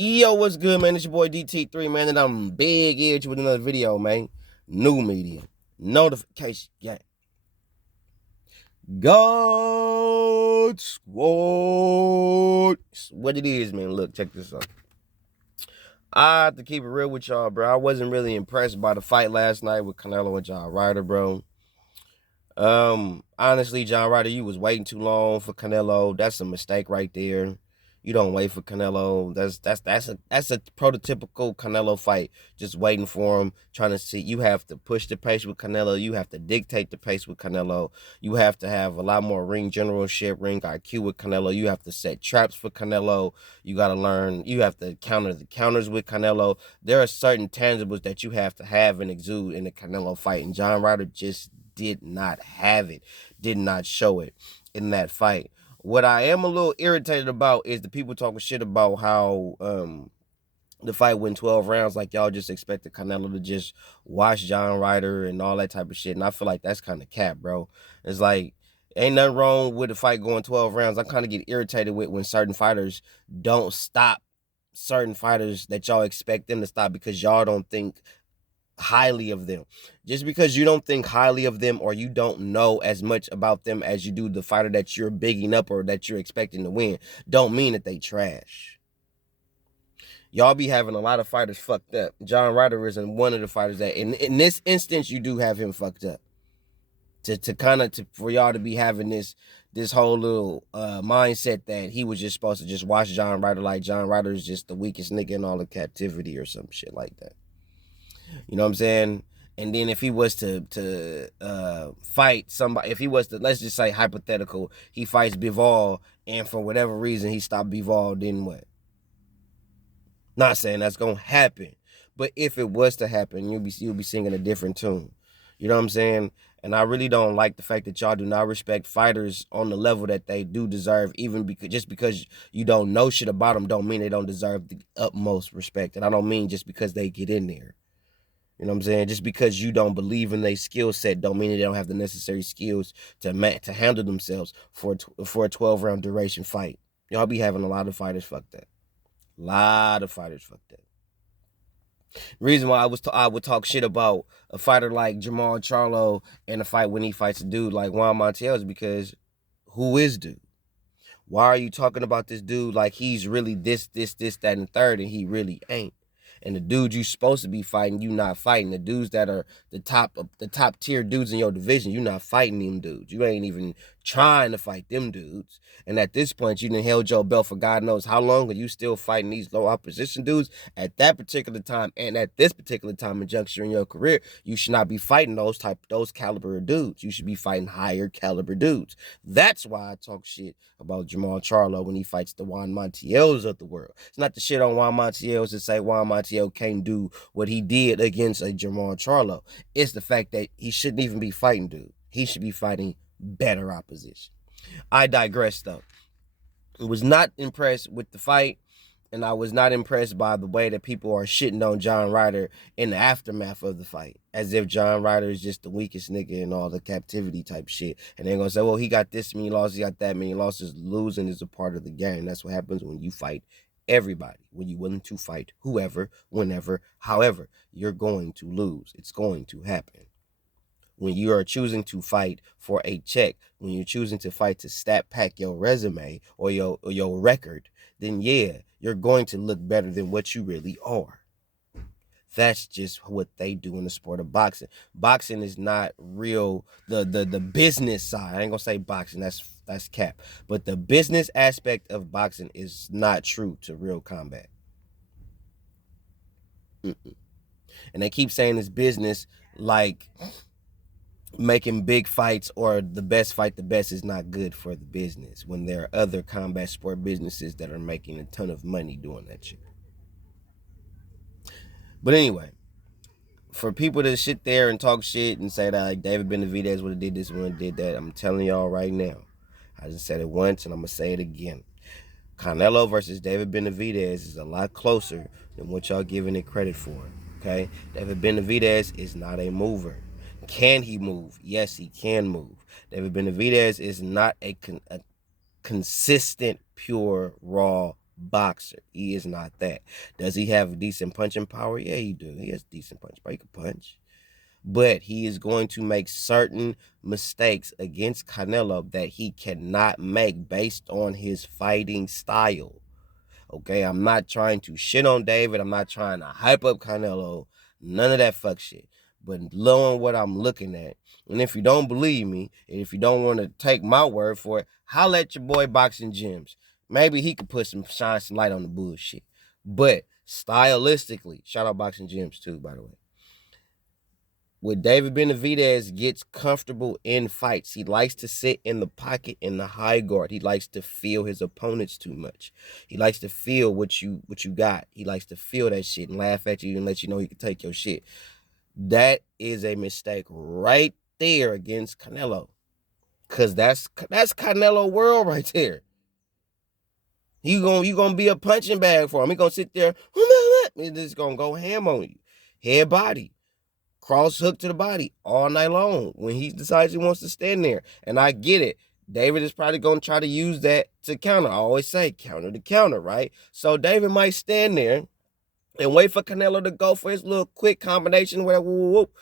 Yo, what's good, man? It's your boy DT3, man, and I'm big edge with another video, man. New media. Notification. Yeah. God Squad. It's what it is, man. Look, check this out. I have to keep it real with y'all, bro. I wasn't really impressed by the fight last night with Canelo and Ryder, bro. Honestly, Ryder, you was waiting too long for Canelo. That's a mistake right there. You don't wait for Canelo. That's a prototypical Canelo fight. Just waiting for him, trying to see. You have to push the pace with Canelo. You have to dictate the pace with Canelo. You have to have a lot more ring generalship, ring IQ with Canelo. You have to set traps for Canelo. You got to learn. You have to counter the counters with Canelo. There are certain tangibles that you have to have and exude in a Canelo fight, and Ryder just did not have it, did not show it in that fight. What I am a little irritated about is the people talking shit about how the fight went 12 rounds, like y'all just expected Canelo to just wash Ryder and all that type of shit. And I feel like that's kind of cap, bro. It's like, ain't nothing wrong with the fight going 12 rounds. I kind of get irritated with when certain fighters don't stop certain fighters that y'all expect them to stop because y'all don't think highly of them. Just because you don't think highly of them or you don't know as much about them as you do the fighter that you're bigging up or that you're expecting to win, don't mean that they trash. Y'all be having a lot of fighters fucked up. Ryder isn't one of the fighters that, in this instance, you do have him fucked up. For y'all to be having this whole little mindset that he was just supposed to just watch Ryder like Ryder is just the weakest nigga in all of captivity or some shit like that. You know what I'm saying? And then if he was to fight somebody, if he was to, let's just say hypothetical, he fights Bivol and for whatever reason he stopped Bivol, then what? Not saying that's gonna happen, but if it was to happen, you'll be singing a different tune. You know what I'm saying? And I really don't like the fact that y'all do not respect fighters on the level that they do deserve, even because just because you don't know shit about them don't mean they don't deserve the utmost respect. And I don't mean just because they get in there. You know what I'm saying? Just because you don't believe in their skill set don't mean they don't have the necessary skills to handle themselves for a 12-round duration fight. Y'all be having a lot of fighters fucked up. Lot of fighters fucked up. Reason why I would talk shit about a fighter like Jamal Charlo in a fight when he fights a dude like Juan Montiel is because who is dude? Why are you talking about this dude like he's really this, that, and the third, and he really ain't? And the dude you supposed to be fighting, you not fighting. The dudes that are the top tier dudes in your division, you not fighting them dudes. You ain't even trying to fight them dudes. And at this point, you done held your belt for God knows how long, and you still fighting these low opposition dudes. At that particular time, and at this particular time and juncture in your career, you should not be fighting those caliber of dudes. You should be fighting higher caliber dudes. That's why I talk shit about Jamal Charlo when he fights the Juan Montiels of the world. It's not the shit on Juan Montiels to say Juan Montiel can't do what he did against a Jamal Charlo. It's the fact that he shouldn't even be fighting dude. He should be fighting better opposition. I digress though. I was not impressed with the fight, and I was not impressed by the way that people are shitting on Ryder in the aftermath of the fight, as if Ryder is just the weakest nigga in all the captivity type shit. And they're gonna say, well, he got this many losses, he got that many losses. Losing is a part of the game. That's what happens when you fight everybody. When you're willing to fight whoever, whenever, however, you're going to lose. It's going to happen. When you are choosing to fight for a check, when you're choosing to fight to stat pack your resume or your record, then yeah, you're going to look better than what you really are. That's just what they do in the sport of boxing. Boxing is not real. The business side, I ain't gonna say boxing, that's cap. But the business aspect of boxing is not true to real combat. And they keep saying it's business like making big fights or the best fight the best is not good for the business when there are other combat sport businesses that are making a ton of money doing that shit. But anyway, for people to sit there and talk shit and say that like David Benavidez would have did this one, did that, I'm telling y'all right now, I just said it once and I'm gonna say it again. Canelo versus David Benavidez is a lot closer than what y'all giving it credit for. Okay, David Benavidez is not a mover. Can he move? Yes, he can move. David Benavidez is not a consistent, pure, raw boxer. He is not that. Does he have decent punching power? Yeah, he do. He has decent punch power. He can punch. But he is going to make certain mistakes against Canelo that he cannot make based on his fighting style. Okay, I'm not trying to shit on David. I'm not trying to hype up Canelo. None of that fuck shit. But knowing what I'm looking at, and if you don't believe me, and if you don't want to take my word for it, holla at your boy Boxing Gyms. Maybe he could shine some light on the bullshit. But stylistically, shout out Boxing Gyms too, by the way. With David Benavidez gets comfortable in fights. He likes to sit in the pocket in the high guard. He likes to feel his opponents too much. He likes to feel what you got. He likes to feel that shit and laugh at you and let you know he can take your shit. That is a mistake right there against Canelo. Cause that's Canelo world right there. You gonna be a punching bag for him. He gonna sit there and just gonna go ham on you. Head body. Cross hook to the body all night long when he decides he wants to stand there. And I get it. David is probably going to try to use that to counter. I always say counter to counter, right? So David might stand there and wait for Canelo to go for his little quick combination, whatever. Whoop, whoop.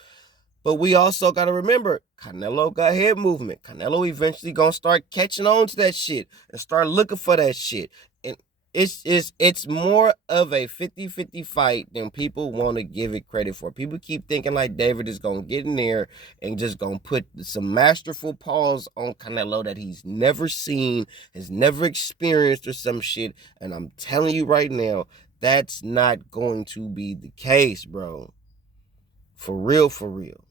But we also got to remember, Canelo got head movement. Canelo eventually going to start catching on to that shit and start looking for that shit. And it's more of a 50-50 fight than people want to give it credit for. People keep thinking like David is going to get in there and just going to put some masterful paws on Canelo that he's never seen, has never experienced or some shit. And I'm telling you right now, that's not going to be the case, bro. For real, for real.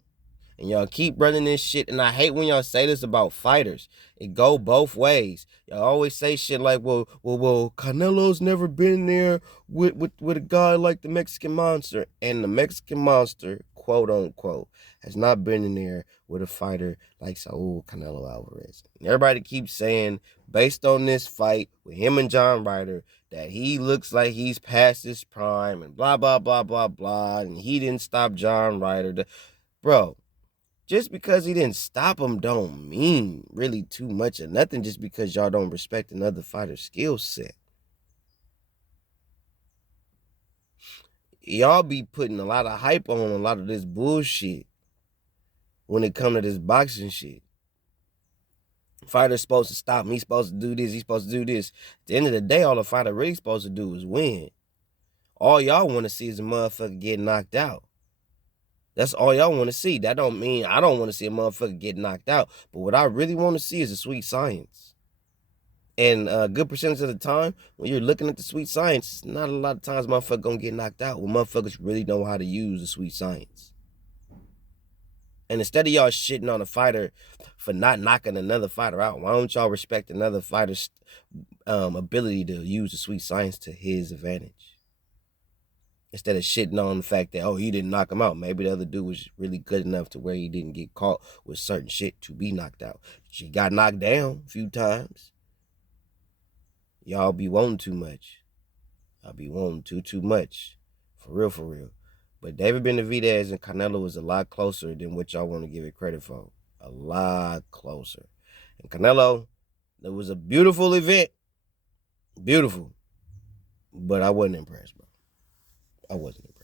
And y'all keep running this shit. And I hate when y'all say this about fighters. It go both ways. Y'all always say shit like, well, Canelo's never been there with a guy like the Mexican Monster. And the Mexican Monster, quote unquote, has not been in there with a fighter like Saul Canelo Alvarez. And everybody keeps saying, based on this fight with him and John Ryder, that he looks like he's past his prime and blah, blah, blah, blah, blah. And he didn't stop John Ryder. Bro. Just because he didn't stop him don't mean really too much of nothing just because y'all don't respect another fighter's skill set. Y'all be putting a lot of hype on a lot of this bullshit when it come to this boxing shit. Fighter's supposed to stop him. He's supposed to do this. He's supposed to do this. At the end of the day, all the fighter really supposed to do is win. All y'all want to see is a motherfucker get knocked out. That's all y'all want to see. That don't mean I don't want to see a motherfucker get knocked out. But what I really want to see is a sweet science. And a good percentage of the time, when you're looking at the sweet science, not a lot of times motherfuckers gonna get knocked out when motherfuckers really know how to use the sweet science. And instead of y'all shitting on a fighter for not knocking another fighter out, why don't y'all respect another fighter's ability to use the sweet science to his advantage? Instead of shitting on the fact that, oh, he didn't knock him out. Maybe the other dude was really good enough to where he didn't get caught with certain shit to be knocked out. She got knocked down a few times. Y'all be wanting too much. Y'all be wanting too much. For real, for real. But David Benavidez and Canelo was a lot closer than what y'all want to give it credit for. A lot closer. And Canelo, it was a beautiful event. Beautiful. But I wasn't impressed, bro. I wasn't.